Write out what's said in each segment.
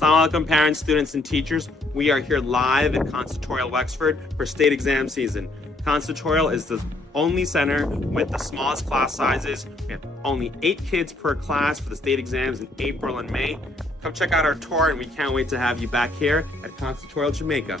Assalamu alaikum parents, students, and teachers. We are here live at Conservatorial Wexford for state exam season. Conservatorial is the only center with the smallest class sizes. We have only 8 kids per class for the state exams in April and May. Come check out our tour and we can't wait to have you back here at Conservatorial Jamaica.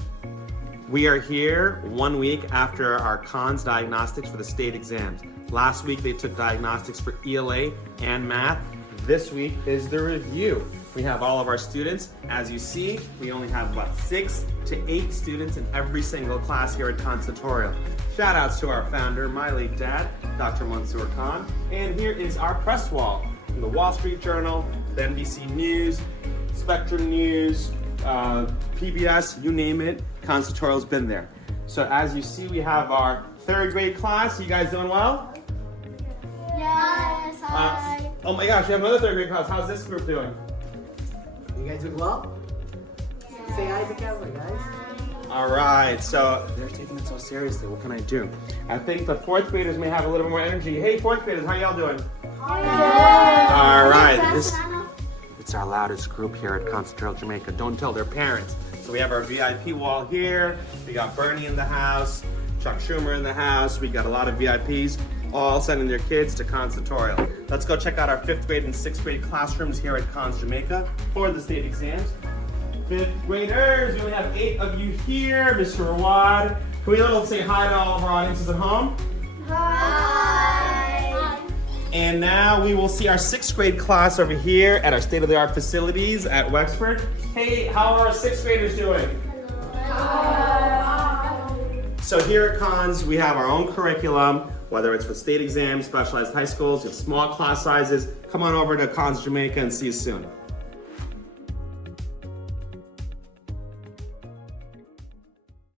We are here 1 week after our cons diagnostics for the state exams. Last week they took diagnostics for ELA and math. This week is the review. We have all of our students. As you see, we only have about 6 to 8 students in every single class here at Conservatorial. Shout outs to our founder, my late dad, Dr. Mansour Khan. And here is our press wall from the Wall Street Journal, the NBC News, Spectrum News, PBS, you name it, Conservatorial's been there. So as you see, we have our 3rd grade class. You guys doing well? Yes, hi. Oh my gosh, we have another 3rd grade class. How's this group doing? You guys doing well? Say hi to the camera, guys. All right, so they're taking it so seriously. What can I do? I think the 4th graders may have a little more energy. Hey, 4th graders, how y'all doing? All right, it's our loudest group here at Conservatorial Jamaica. Don't tell their parents. So we have our VIP wall here. We got Bernie in the house, Chuck Schumer in the house. We got a lot of VIPs all sending their kids to Conservatorial. Let's go check out our 5th grade and 6th grade classrooms here at Cons Jamaica for the state exams. 5th graders, we only have 8 of you here. Mr. Rawad, can we all say hi to all of our audiences at home? Hi. And now we will see our 6th grade class over here at our state-of-the-art facilities at Wexford. Hey, how are our 6th graders doing? So here at Cons, we have our own curriculum, whether it's for state exams, specialized high schools, you have small class sizes. Come on over to Cons Jamaica and see you soon.